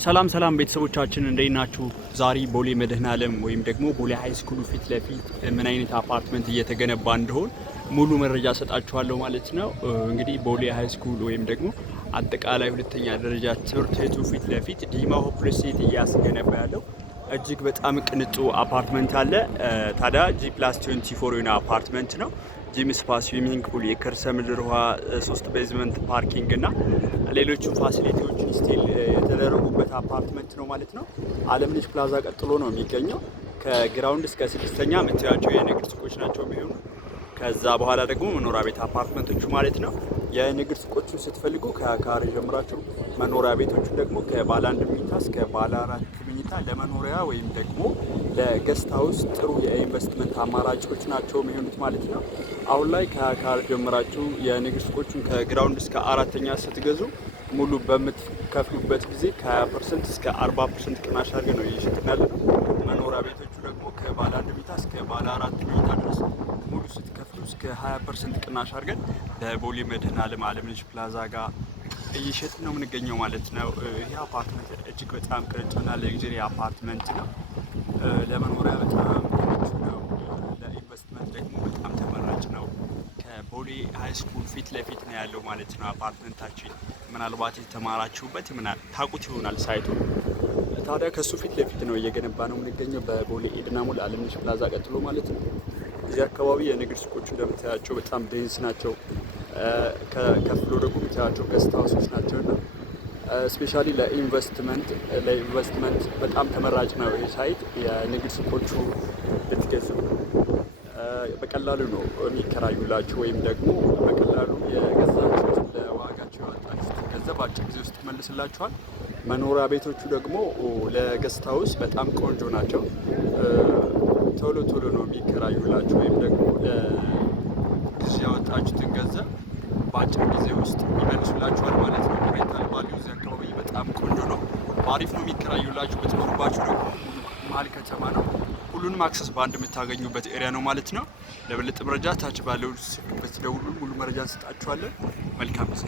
ሰላም ቤተሰቦቻችን እንዴት ናችሁ? ዛሬ ቦሌ መድኃኔዓለም ወይም ደግሞ ቦሌ ሃይ ስኩል ፊት ለፊት ምን አይነት አፓርትመንት እየተገነባ እንደሆነ ሙሉ መረጃ ሰጣችኋለሁ ማለት ነው። እንግዲህ ቦሌ ሃይ ስኩል ወይም ደግሞ አጠቃላይ ሁለተኛ ደረጃ ትምህርት ቤቱ ፊት ለፊት ዲማ ሆፕ ስቴት እያስገነባ ያለው እጅግ በጣም ቅንጡ አፓርትመንት አለ። ታዲያ G+24 የሆነ አፓርትመንት ነው። ጂም፣ ስፓ፣ ስዊሚንግ ፑል፣ የከርሰ ምድር ውሃ፣ 3 ቤዝመንት ፓርኪንግ እና ሌሎችም ፋሲሊቲዎችን ስቲል የተደረጉበት አፓርትመንት ነው ማለት ነው። አለምነሽ ፕላዛ ቀጥሎ ነው የሚገኘው። ከግራውንድ እስከ 6ኛ የምታያቸው የንግድ ሱቆች ናቸው የሚሆኑ። ከዛ በኋላ ደግሞ መኖሪያ ቤት አፓርትመንቶቹ ማለት ነው። የንግድ ሱቆቹን ስትፈልጉ ከካሬ ጀምራችሁ፣ መኖሪያ ቤቶቹ ደግሞ ከባለ 1 መኝታ እስከ ባለ 4 መኝታ ለመኖሪያ ወይም ደግሞ ለገስት ሃውስ ጥሩ የኢንቨስትመንት አማራጮች ናቸው የሚሆኑት ማለት ነው። አሁን ላይ ከካሬ ጀምራችሁ የንግድ ሱቆቹን ከግራውንድ እስከ 4ኛ ስትገዙ ሙሉ በምትከፍሉበት ጊዜ ከ20% እስከ 40% ቅናሽ አድርገን ነው እየሸጥናል። መኖሪያ ቤቶቹ ደግሞ ከባለ 1 መኝታ እስከ ባለ 4 መኝታ ድረስ ሙሉ ስትከፍሉ እስከ 20% ቅናሽ አድርገን በቦሌ መድኃኔዓለም አለምነሽ ፕላዛ ጋር እየሸጥን ነው የምንገኘው ማለት ነው። ይህ አፓርትመንት እጅግ በጣም ቅንጡና ለግዠሪ አፓርትመንት ነው። ለመኖሪያ በጣም ምቹ ነው። ለኢንቨስትመንት ደግሞ በጣም ተመራጭ ነው። ከቦሌ ሃይ ስኩል ፊት ለፊት ነው ያለው ማለት ነው አፓርትመንታችን። ምናልባት የተማራችሁበት ታውቁት ይሆናል ሳይቱ። ታዲያ ከሱ ፊት ለፊት ነው እየገነባ ነው የምንገኘው በቦሌ ኤድና ሞል አለምነሽ ፕላዛ ቀጥሎ ማለት ነው። እዚህ አካባቢ የንግድ ሱቆቹ እንደምታያቸው በጣም ዴንስ ናቸው። ከፍሎ ደግሞ የምታያቸው ገስት ሃውሶች ናቸው እና ስፔሻሊ ለኢንቨስትመንት በጣም ተመራጭ ነው ይህ ሳይት። የንግድ ሱቆቹ ልትገዙ በቀላሉ ነው የሚከራዩላችሁ ወይም ደግሞ በቀላሉ የገዛችሁትን ለዋጋቸው ያወጣችሁትን ገንዘብ በአጭር ጊዜ ውስጥ ይመልስላችኋል። መኖሪያ ቤቶቹ ደግሞ ለገስት ሃውስ በጣም ቆንጆ ናቸው። ቶሎ ነው የሚከራዩላችሁ ወይም ደግሞ ለጊዜ ያወጣችሁትን ገንዘብ በአጭር ጊዜ ውስጥ ይመልሱላችኋል ማለት ነው። ሬንታል ቫልዩ እዚህ አካባቢ በጣም ቆንጆ ነው። አሪፍ ነው የሚከራዩላችሁ። ብትኖሩባችሁ ደግሞ መሀል ከተማ ነው። ሁሉንም አክሰስ በአንድ የምታገኙበት ኤሪያ ነው ማለት ነው። ለበለጠ መረጃ ታች ባለው ስልክ ብትደውሉ ሙሉ መረጃ እንሰጣችኋለን። መልካም ጊዜ